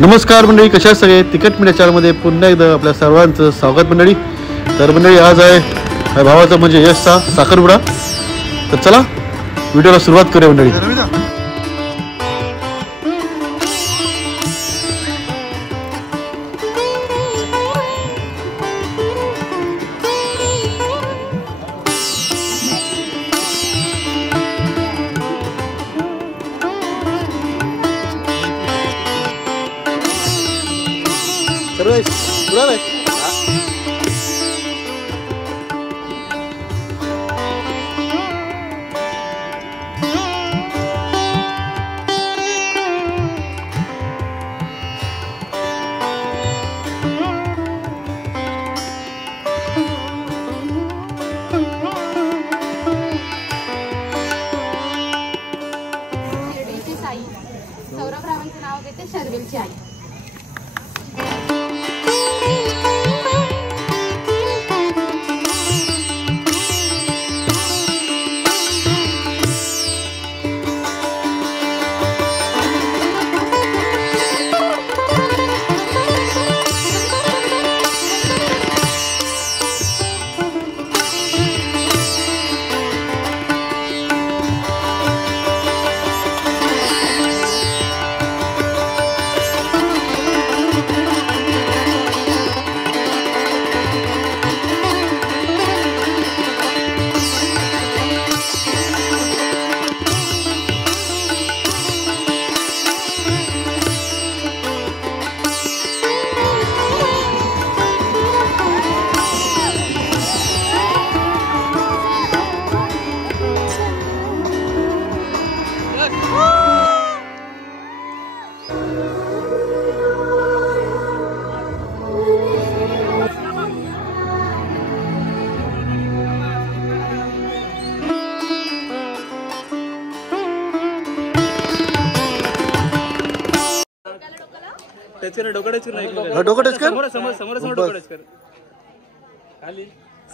नमस्कार मंडळी, कशा सगळे तिकट मीडिया चॅनलमध्ये पुन्हा एकदा आपल्या सर्वांचं स्वागत मंडळी. तर मंडळी आज आहे माझ्या भावाचा म्हणजे यशचा साखरपुडा. तर चला व्हिडिओला सुरुवात करूया मंडळी. सौरभ रावांचं नाव घेते शर्विलची आई.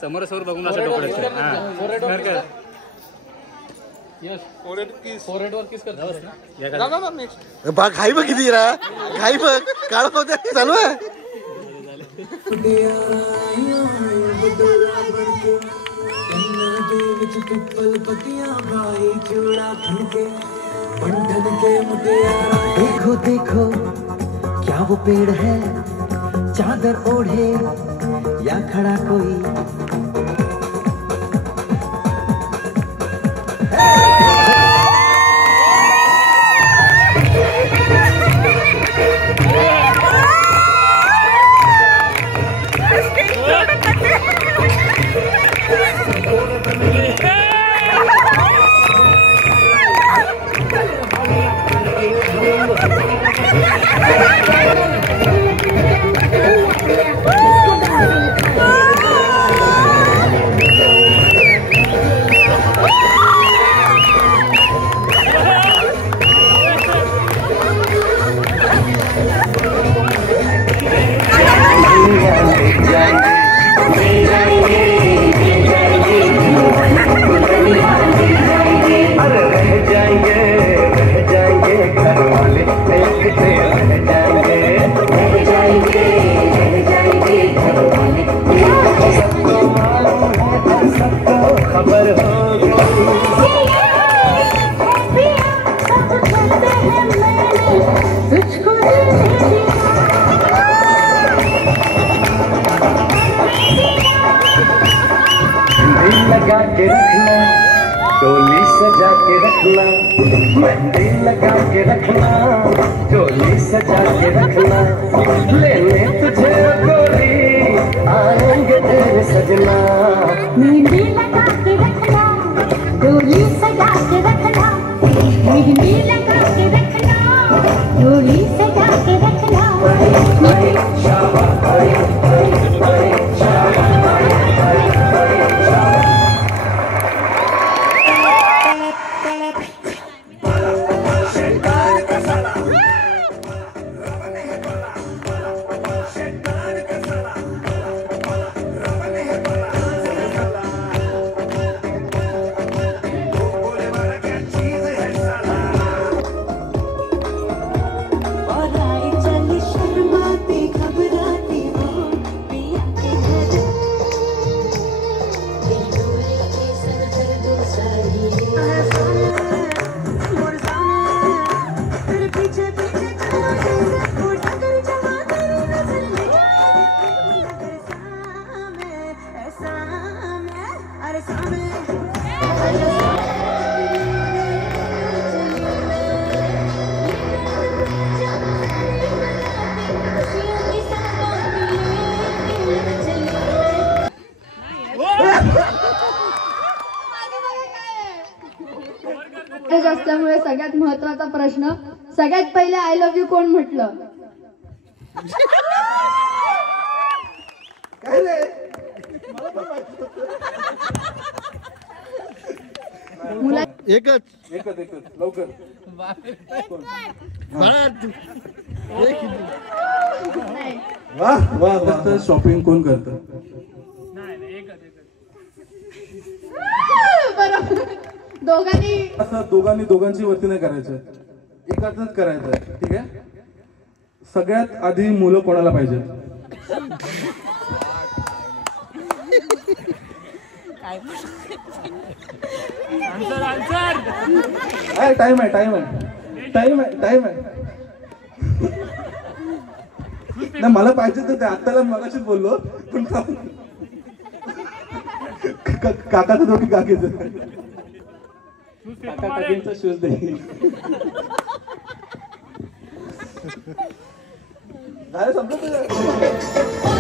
समोर समोर बघून असं डोकं बघ घाई बघ किती रा घाई बघ काळ होत्या चालू आहे. देखो देखो क्या वो पेड़ है चादर ओढ़े या खड़ा कोई. डोली सजा के रखना, मेहंदी लगा के रखना, डोली सजा के रखना, लेने तुझे गोरी आएंगे तेरे सजना. मेहंदी लगा के रखना, डोली सजा के रखना, मेहंदी लगा के रखना, डोली सजा के रखना. तुम्हारे सामने असल्यामुळे सगळ्यात महत्वाचा प्रश्न, सगळ्यात पहिले आय लव्ह यू कोण म्हटलं? मुला एकच लवकर वाह वाह वाह. शॉपिंग कोण करतं? बरोबर. दोघांनी दोघांची वरती नाही करायचं, एकाच करायचं. ठीक आहे. सगळ्यात आधी मुलं कोणाला पाहिजेत? टाइम आहे. नाही मला पाहिजे तर आत्ताला मगाशीच बोललो पण काकाचं दोघी काकीचं काका काकींचा शूज दे. झालं संपलं.